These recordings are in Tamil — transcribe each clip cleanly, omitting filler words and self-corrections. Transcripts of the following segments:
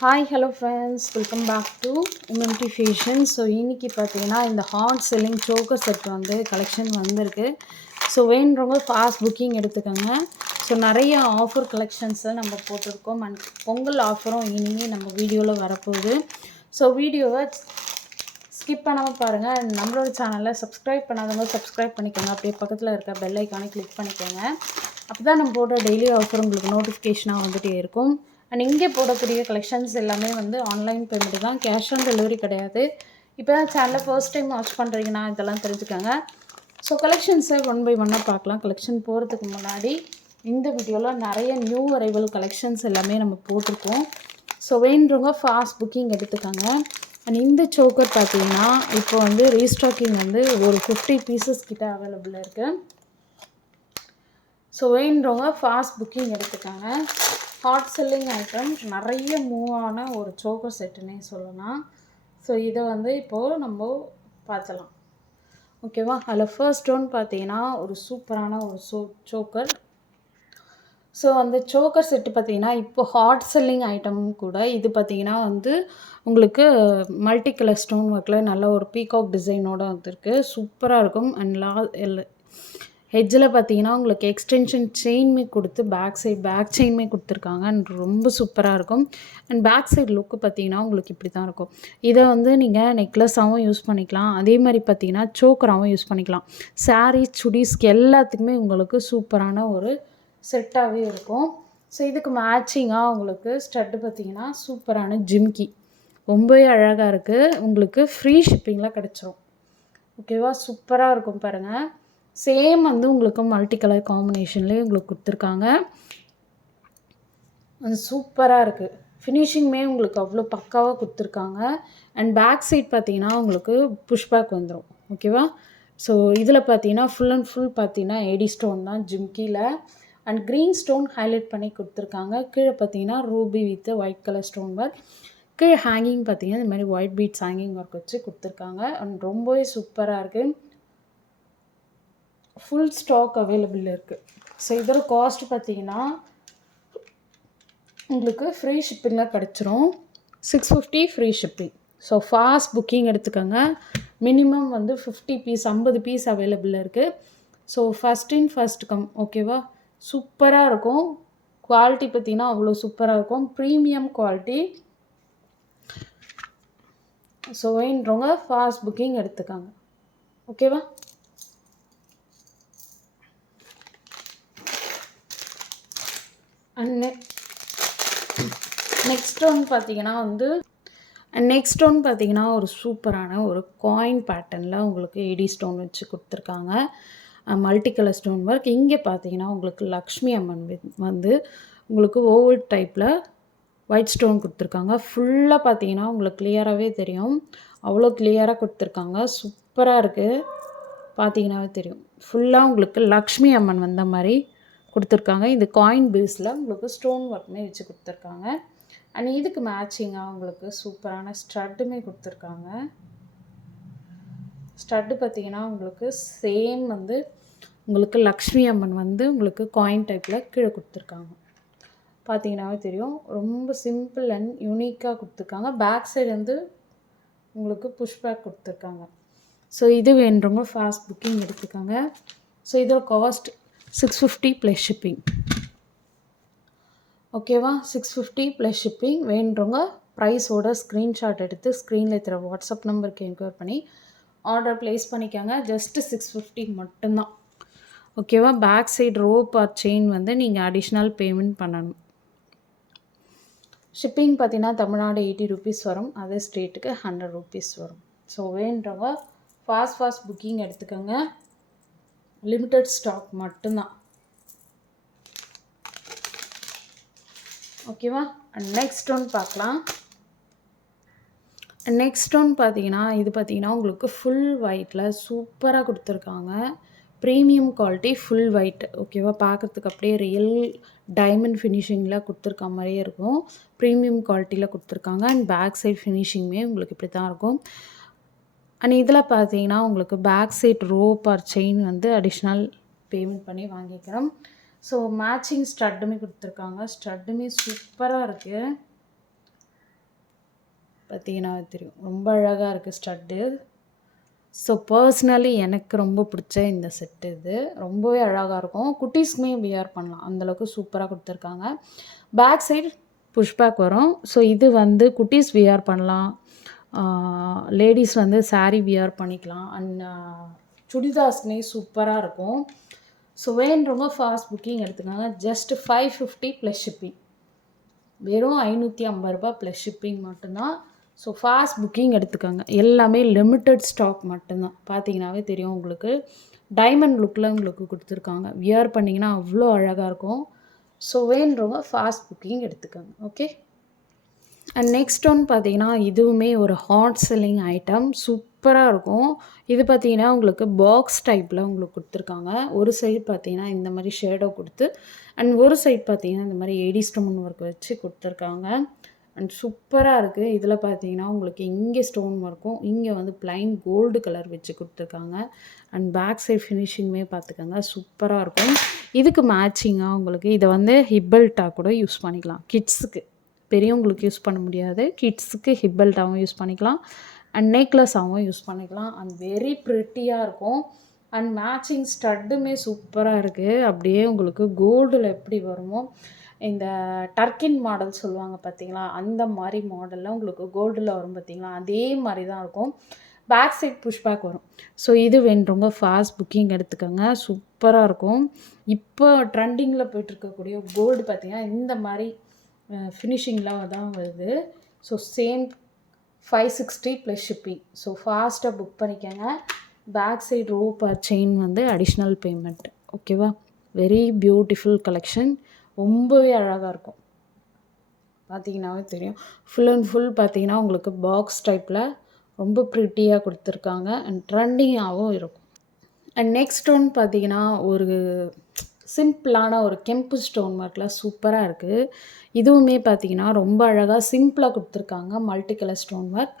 Hi hello friends, welcome back to MMT fashion. So இன்றைக்கி பார்த்தீங்கன்னா இந்த ஹாட் செல்லிங் சோக்கர் செட் வந்து கலெக்ஷன் வந்திருக்கு. ஸோ வேணுறவங்க ஃபாஸ்ட் புக்கிங் எடுத்துக்கோங்க. ஸோ நிறைய ஆஃபர் கலெக்ஷன்ஸை நம்ம போட்டிருக்கோம். அண்ட் பொங்கல் ஆஃபரும் இனிமேல் நம்ம வீடியோவில் வரப்போகுது. ஸோ வீடியோவை ஸ்கிப் பண்ணாமல் பாருங்கள். அண்ட் நம்மளோட சேனலில் சப்ஸ்கிரைப் பண்ணாதவங்க சப்ஸ்கிரைப் பண்ணிக்கோங்க. அப்படியே பக்கத்தில் இருக்க பெல் ஐக்கானை கிளிக் பண்ணிக்கோங்க. அப்போ தான் நம்ம போடுற டெய்லி ஆஃபர் உங்களுக்கு நோட்டிஃபிகேஷனாக வந்துகிட்டே இருக்கும். அண்ட் இங்கே போடக்கூடிய கலெக்ஷன்ஸ் எல்லாமே வந்து ஆன்லைன் பேமெண்ட் தான், கேஷ் ஆன் டெலிவரி கிடையாது. இப்போ தான் சேனலை ஃபர்ஸ்ட் டைம் வாட்ச் பண்ணுறீங்கன்னா இதெல்லாம் தெரிஞ்சுக்கோங்க. ஸோ கலெக்ஷன்ஸை ஒன் பை ஒன்னாக பார்க்கலாம். கலெக்ஷன் போகிறதுக்கு முன்னாடி இந்த வீடியோவில் நிறைய நியூ அரைவல் கலெக்ஷன்ஸ் எல்லாமே நம்ம போட்டிருக்கோம். ஸோ வேணுறவங்க ஃபாஸ்ட் புக்கிங் எடுத்துக்கோங்க. அண்ட் இந்த சோக்கர் பார்த்தீங்கன்னா இப்போ வந்து ரீஸ்டாக்கிங் வந்து ஒரு 50 பீசஸ் கிட்ட அவைலபிளாக இருக்குது. ஸோ வேணுறவங்க ஃபாஸ்ட் புக்கிங் எடுத்துக்கோங்க. ஹாட் செல்லிங் ஐட்டம் நிறைய மூவ் ஆன ஒரு சோக்கர் செட்டுன்னே சொல்லலாம். ஸோ இதை வந்து இப்போது நம்ம பார்க்கலாம், ஓகேவா? அதில் ஃபர்ஸ்ட் ஒன் பார்த்தீங்கன்னா ஒரு சூப்பரான ஒரு சோக்கர். ஸோ அந்த சோக்கர் செட்டு பார்த்தீங்கன்னா இப்போ ஹாட் செல்லிங் ஐட்டம் கூட. இது பார்த்தீங்கன்னா வந்து உங்களுக்கு மல்டி கலர் ஸ்டோன் ஒர்க்கில் நல்ல ஒரு பீகாக் டிசைனோடு வந்துருக்கு. சூப்பராக இருக்கும். அண்ட் ஹெட்ஜில் பார்த்தீங்கன்னா உங்களுக்கு எக்ஸ்டென்ஷன் செயின்மே கொடுத்து பேக் செயின்மே கொடுத்துருக்காங்க. அண்ட் ரொம்ப சூப்பராக இருக்கும். அண்ட் பேக் சைடு லுக்கு பார்த்தீங்கன்னா உங்களுக்கு இப்படி தான் இருக்கும். இதை வந்து நீங்கள் நெக்லஸாகவும் யூஸ் பண்ணிக்கலாம். அதே மாதிரி பார்த்தீங்கன்னா சோக்கராகவும் யூஸ் பண்ணிக்கலாம். சாரீஸ், சுடிஸ்க்கு எல்லாத்துக்குமே உங்களுக்கு சூப்பரான ஒரு செட்டாகவே இருக்கும். ஸோ இதுக்கு மேட்சிங்காக உங்களுக்கு ஸ்டட்டு பார்த்தீங்கன்னா சூப்பரான ஜிம்கி ரொம்பவே அழகாக இருக்குது. உங்களுக்கு ஃப்ரீ ஷிப்பிங்கில் கிடச்சிரும், ஓகேவா? சூப்பராக இருக்கும் பாருங்கள். சேம் வந்து உங்களுக்கு மல்டி கலர் காம்பினேஷன்லேயே உங்களுக்கு கொடுத்துருக்காங்க. அது சூப்பராக இருக்குது. ஃபினிஷிங்குமே உங்களுக்கு அவ்வளோ பக்காவாக கொடுத்துருக்காங்க. அண்ட் பேக் சைட் பார்த்தீங்கன்னா உங்களுக்கு புஷ்பேக் வந்துடும், ஓகேவா? ஸோ இதில் பார்த்தீங்கன்னா ஃபுல் அண்ட் ஃபுல் பார்த்தீங்கன்னா ஏடி ஸ்டோன் தான் ஜிம்கியில். அண்ட் க்ரீன் ஸ்டோன் ஹைலைட் பண்ணி கொடுத்துருக்காங்க. கீழே பார்த்தீங்கன்னா Ruby with white colour stone work. கீழே ஹேங்கிங் பார்த்தீங்கன்னா இந்த மாதிரி ஒயிட் பீட்ஸ் ஹேங்கிங் ஒர்க் வச்சு கொடுத்துருக்காங்க. அண்ட் ரொம்பவே சூப்பராக இருக்குது. ஃபுல் ஸ்டாக் அவைலபிள் இருக்குது. ஸோ இதோட காஸ்ட் பார்த்தீங்கன்னா உங்களுக்கு ஃப்ரீ ஷிப்பிங்கில் கிடச்சிரும். 650 free shipping. So fast booking எடுத்துக்கோங்க. மினிமம் வந்து 50 பீஸ் அவைலபிள் இருக்குது. So first in first come, ஓகேவா? சூப்பராக இருக்கும். குவாலிட்டி பார்த்தீங்கன்னா அவ்வளோ சூப்பராக இருக்கும். Premium quality. ஸோ வேணுறவங்க ஃபாஸ்ட் புக்கிங் எடுத்துக்காங்க, ஓகேவா? அண்ட் நெக்ஸ்ட் ஒன் பார்த்தீங்கன்னா ஒரு சூப்பரான ஒரு காயின் பேட்டர்னில் உங்களுக்கு ஏடி ஸ்டோன் வச்சு கொடுத்துருக்காங்க. Multi colour stone work. இங்கே பார்த்தீங்கன்னா உங்களுக்கு லக்ஷ்மி அம்மன் வந்து உங்களுக்கு ஓவல் டைப்பில் ஒயிட் ஸ்டோன் கொடுத்துருக்காங்க. ஃபுல்லாக பார்த்தீங்கன்னா உங்களுக்கு கிளியராகவே தெரியும். அவ்வளோ கிளியராக கொடுத்துருக்காங்க. சூப்பராக இருக்குது, பார்த்தீங்கன்னாவே தெரியும். ஃபுல்லாக உங்களுக்கு லக்ஷ்மி அம்மன் வந்த மாதிரி கொடுத்துருக்காங்க. இது காயின் பேஸில் உங்களுக்கு ஸ்டோன் ஒர்க்குமே வச்சு கொடுத்துருக்காங்க. அண்ட் இதுக்கு மேட்சிங்காக உங்களுக்கு சூப்பரான ஸ்டட்டுமே கொடுத்துருக்காங்க. ஸ்டட்டு பார்த்திங்கன்னா உங்களுக்கு சேம் வந்து உங்களுக்கு லக்ஷ்மி அம்மன் வந்து உங்களுக்கு காயின் டைப்பில் கீழே கொடுத்துருக்காங்க. பார்த்தீங்கன்னாவே தெரியும். ரொம்ப சிம்பிள் அண்ட் யூனிக்காக கொடுத்துருக்காங்க. பேக் சைடு வந்து உங்களுக்கு புஷ்பேக் கொடுத்துருக்காங்க. ஸோ இது வேணுறவங்க ஃபாஸ்ட் புக்கிங் எடுத்துக்காங்க. ஸோ இதோட காஸ்ட் 650 ப்ளஸ் ஷிப்பிங், ஓகேவா? 650 ப்ளஸ் ஷிப்பிங். வேணுறவங்க ப்ரைஸோட ஸ்க்ரீன்ஷாட் எடுத்து ஸ்க்ரீனில் இருக்கிற வாட்ஸ்அப் நம்பருக்கு என்கொயர் பண்ணி ஆர்டர் ப்ளேஸ் பண்ணிக்கோங்க. ஜஸ்ட்டு 650 மட்டும்தான், ஓகேவா? Back side rope or chain வந்து நீங்கள் அடிஷ்னல் பேமெண்ட் பண்ணணும். ஷிப்பிங் பார்த்தீங்கன்னா தமிழ்நாடு 80 ருபீஸ் வரும். அதர் ஸ்டேட்டுக்கு 100 ருபீஸ் வரும். ஸோ வேணுறவங்க ஃபாஸ்ட் புக்கிங் எடுத்துக்கோங்க. லிமிட்டட் ஸ்டாக் மட்டும்தான், ஓகேவா? நெக்ஸ்ட் ஒன் பார்க்கலாம். நெக்ஸ்ட் ஒன் பார்த்தீங்கன்னா இது பார்த்தீங்கன்னா உங்களுக்கு ஃபுல் ஒயிட்டில் சூப்பராக கொடுத்துருக்காங்க. ப்ரீமியம் குவாலிட்டி ஃபுல் ஒயிட், ஓகேவா? பார்க்குறதுக்கு அப்படியே ரியல் டைமண்ட் ஃபினிஷிங்கில் கொடுத்துருக்க மாதிரியே இருக்கும். ப்ரீமியம் குவாலிட்டியில் கொடுத்துருக்காங்க. அண்ட் பேக் சைட் ஃபினிஷிங்குமே உங்களுக்கு இப்படி தான் இருக்கும். அண்ட் இதில் பார்த்தீங்கன்னா உங்களுக்கு back side rope or chain வந்து அடிஷ்னல் பேமெண்ட் பண்ணி வாங்கிக்கிறோம். ஸோ மேட்சிங் ஸ்டட்டுமே கொடுத்துருக்காங்க. ஸ்டட்டுமே சூப்பராக இருக்குது. பார்த்தீங்கன்னா தெரியும், ரொம்ப அழகாக இருக்குது ஸ்டட்டு. ஸோ பர்சனலி எனக்கு ரொம்ப பிடிச்ச இந்த செட்டு இது. ரொம்பவே அழகாக இருக்கும். குட்டீஸ்க்குமே வியர் பண்ணலாம், அந்தளவுக்கு சூப்பராக கொடுத்துருக்காங்க. பேக் சைடு புஷ் பேக் வரும். ஸோ இது வந்து குட்டீஸ் வியர் பண்ணலாம், லேடீஸ் வந்து சாரீ வியர் பண்ணிக்கலாம், அண்ட் சுடிதாஸ்க்குமே சூப்பராக இருக்கும். ஸோ வேணுறவங்க ஃபாஸ்ட் புக்கிங் எடுத்துக்காங்க. Just 550 plus shipping. வெறும் 550 ரூபா ப்ளஸ் ஷிப்பிங் மட்டும்தான். ஸோ ஃபாஸ்ட் புக்கிங் எடுத்துக்கோங்க. எல்லாமே லிமிட்டட் ஸ்டாக் மட்டும்தான். பார்த்தீங்கன்னாவே தெரியும் உங்களுக்கு. டைமண்ட் லுக்கில் உங்களுக்கு கொடுத்துருக்காங்க. வியர் பண்ணிங்கன்னா அவ்வளோ அழகாக இருக்கும். ஸோ வேணுறவங்க ஃபாஸ்ட் புக்கிங் எடுத்துக்கோங்க. ஓகே. அண்ட் நெக்ஸ்ட் ஒன் பார்த்தீங்கன்னா இதுவுமே ஒரு ஹாட் செல்லிங் ஐட்டம், சூப்பராக இருக்கும். இது பார்த்தீங்கன்னா உங்களுக்கு பாக்ஸ் டைப்பில் உங்களுக்கு கொடுத்துருக்காங்க. ஒரு சைடு பார்த்தீங்கன்னா இந்த மாதிரி ஷேடோ கொடுத்து, அண்ட் ஒரு சைடு பார்த்தீங்கன்னா இந்த மாதிரி ஏடி ஸ்டோன் ஒர்க் வச்சு கொடுத்துருக்காங்க. அண்ட் சூப்பராக இருக்குது. இதில் பார்த்தீங்கன்னா உங்களுக்கு இங்கே ஸ்டோன் ஒர்க்கும், இங்கே வந்து ப்ளைன் கோல்டு கலர் வச்சு கொடுத்துருக்காங்க. அண்ட் பேக் சைட் ஃபினிஷிங்குமே பார்த்துக்கோங்க, சூப்பராக இருக்கும். இதுக்கு மேட்சிங்காக உங்களுக்கு இதை வந்து ஹிப்பல்ட்டாக கூட யூஸ் பண்ணிக்கலாம். கிட்ஸுக்கு, பெரியவங்களுக்கு யூஸ் பண்ண முடியாது, கிட்ஸுக்கு ஹிப்பல்ட்டாகவும் யூஸ் பண்ணிக்கலாம், அண்ட் நெக்லஸாகவும் யூஸ் பண்ணிக்கலாம். அண்ட் வெரி ப்ரிட்டியாக இருக்கும். அண்ட் மேட்சிங் ஸ்டட்டுமே சூப்பராக இருக்குது. அப்படியே உங்களுக்கு கோல்டில் எப்படி வருமோ, இந்த டர்க்கின் மாடல் சொல்லுவாங்க பார்த்தீங்களா, அந்த மாதிரி மாடலில் உங்களுக்கு கோல்டில் வரும் பார்த்தீங்களா, அதே மாதிரி தான் இருக்கும். பேக் சைட் புஷ் பேக் வரும். ஸோ இது வேணுறவங்க ஃபாஸ்ட் புக்கிங் எடுத்துக்கோங்க, சூப்பராக இருக்கும். இப்போ ட்ரெண்டிங்கில் போய்ட்டுருக்கக்கூடிய கோல்டு பார்த்திங்கன்னா இந்த மாதிரி ஃபினிஷிங்லாம் தான் வருது. So same 560 plus shipping. So ஃபாஸ்ட்டாக புக் பண்ணிக்கோங்க. Back side rope or chain வந்து அடிஷ்னல் பேமெண்ட். ஓகேவா. வெரி பியூட்டிஃபுல் கலெக்ஷன், ரொம்பவே அழகாக இருக்கும். பார்த்தீங்கன்னாவே தெரியும். ஃபுல் அண்ட் ஃபுல் பார்த்தீங்கன்னா உங்களுக்கு பாக்ஸ் டைப்பில் ரொம்ப ப்ரிட்டியாக கொடுத்துருக்காங்க. அண்ட் ட்ரெண்டிங்காகவும் இருக்கும். அண்ட் நெக்ஸ்ட் ஒன் பார்த்தீங்கன்னா ஒரு சிம்பிளான ஒரு கெம்பு ஸ்டோன் ஒர்க்கில் சூப்பராக இருக்குது. இதுவுமே பார்த்தீங்கன்னா ரொம்ப அழகாக சிம்பிளாக கொடுத்துருக்காங்க. Multi colour stone work.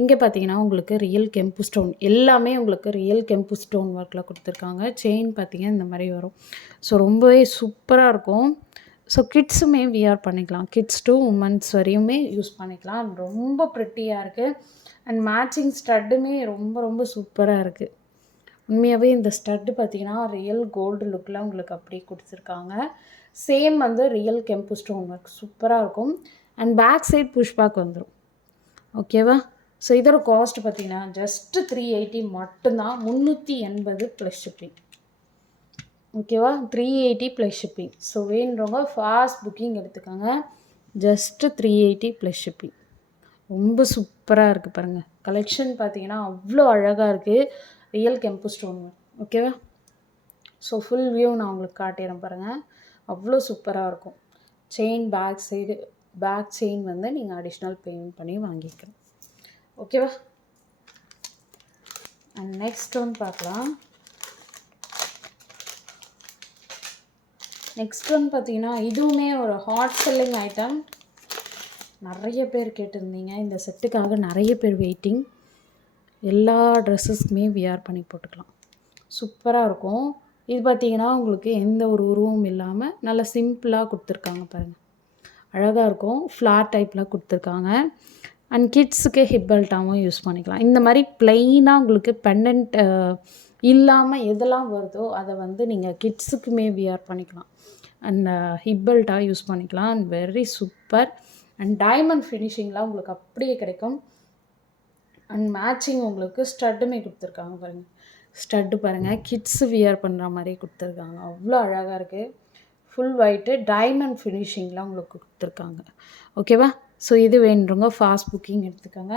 இங்கே பார்த்தீங்கன்னா உங்களுக்கு ரியல் கெம்பு ஸ்டோன், எல்லாமே உங்களுக்கு ரியல் கெம்பு ஸ்டோன் ஒர்க்கில் கொடுத்துருக்காங்க. செயின் பார்த்தீங்கன்னா இந்த மாதிரி வரும். ஸோ ரொம்பவே சூப்பராக இருக்கும். ஸோ கிட்ஸுமே வியர் பண்ணிக்கலாம், கிட்ஸ் டு உமன்ஸ் வரையுமே யூஸ் பண்ணிக்கலாம். ரொம்ப ப்ரிட்டியாக இருக்குது. அண்ட் மேட்சிங் ஸ்டட்டுமே ரொம்ப ரொம்ப சூப்பராக இருக்குது. உண்மையாகவே இந்த ஸ்டட்டு பார்த்தீங்கன்னா ரியல் கோல்டு லுக்கில் உங்களுக்கு அப்படியே கொடுத்துருக்காங்க. சேம் வந்து ரியல் கெம்பு ஸ்டோன் ஒர்க் சூப்பராக இருக்கும். And back side push back வந்துடும். ஓகேவா. ஸோ இதோட காஸ்ட் பார்த்தீங்கன்னா ஜஸ்ட்டு 380 மட்டும்தான். 380 ப்ளஸ் ஷிப்பிங். ஓகேவா. 380 ப்ளஸ் ஷிப்பிங். ஸோ வேணுறவங்க ஃபாஸ்ட் புக்கிங் எடுத்துக்கோங்க. Just 380 plus shipping. ரொம்ப சூப்பராக இருக்குது பாருங்கள். கலெக்ஷன் பார்த்தீங்கன்னா அவ்வளோ அழகாக இருக்குது. ரியல் கெம்பு ஸ்டோன் ஒர்க். ஓகேவா. ஸோ ஃபுல் வியூ நான் உங்களுக்கு காட்டிடுறேன் பாருங்கள். அவ்வளோ சூப்பராக இருக்கும். Chain back side, back chain வந்து நீங்கள் அடிஷ்னல் பேமெண்ட் பண்ணி வாங்கிக்கலாம். ஓகேவா. அண்ட் நெக்ஸ்ட் ஒன் பார்க்கலாம். நெக்ஸ்ட் ஒன் பார்த்தீங்கன்னா இதுவுமே ஒரு ஹாட் செல்லிங் ஐட்டம். நிறைய பேர் கேட்டிருந்தீங்க இந்த செட்டுக்காக, நிறைய பேர் வெயிட்டிங். எல்லா ட்ரெஸ்ஸஸ்க்குமே வியர் பண்ணி போட்டுக்கலாம், சூப்பராக இருக்கும். இது பார்த்திங்கன்னா உங்களுக்கு எந்த ஒரு உருவமும் இல்லாமல் நல்லா சிம்பிளாக கொடுத்துருக்காங்க பாருங்கள், அழகாக இருக்கும். ஃப்ளார் டைப்பில் கொடுத்துருக்காங்க. அண்ட் கிட்ஸுக்கு ஹிப் பெல்ட்டாகவும் யூஸ் பண்ணிக்கலாம். இந்த மாதிரி ப்ளைனாக உங்களுக்கு பெண்டன்ட் இல்லாமல் எதெல்லாம் வருதோ அதை வந்து நீங்கள் கிட்ஸுக்குமே வியர் பண்ணிக்கலாம். அண்ட் ஹிப் பெல்ட்டாக யூஸ் பண்ணிக்கலாம். And very super. And diamond ஃபினிஷிங்லாம் உங்களுக்கு அப்படியே கிடைக்கும். அண்ட் மேட்சிங் உங்களுக்கு ஸ்டட்டுமே கொடுத்துருக்காங்க பாருங்கள். ஸ்டட்டு பாருங்கள், கிட்ஸு வியர் பண்ணுற மாதிரி கொடுத்துருக்காங்க. அவ்வளோ அழகாக இருக்குது. ஃபுல் ஒயிட்டு டைமண்ட் ஃபினிஷிங்லாம் உங்களுக்கு கொடுத்துருக்காங்க. ஓகேவா. ஸோ இது வேணுறவங்க ஃபாஸ்ட் புக்கிங் எடுத்துக்கோங்க.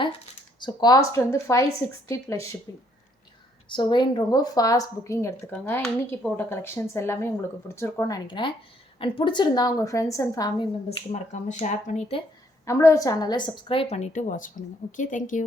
ஸோ காஸ்ட் வந்து 560 ப்ளஸ் ஷிப்பிங். ஸோ வேணுறவங்க ஃபாஸ்ட் புக்கிங் எடுத்துக்கோங்க. இன்றைக்கி போட்ட கலெக்ஷன்ஸ் எல்லாமே உங்களுக்கு பிடிச்சிருக்கோன்னு நினைக்கிறேன். அண்ட் பிடிச்சிருந்தா உங்கள் ஃப்ரெண்ட்ஸ் அண்ட் ஃபேமிலி மெம்பர்ஸ்க்கு மறக்காமல் ஷேர் பண்ணிவிட்டு நம்மளோட சேனலை சப்ஸ்கிரைப் பண்ணிவிட்டு வாட்ச் பண்ணுங்கள். Okay, thank you.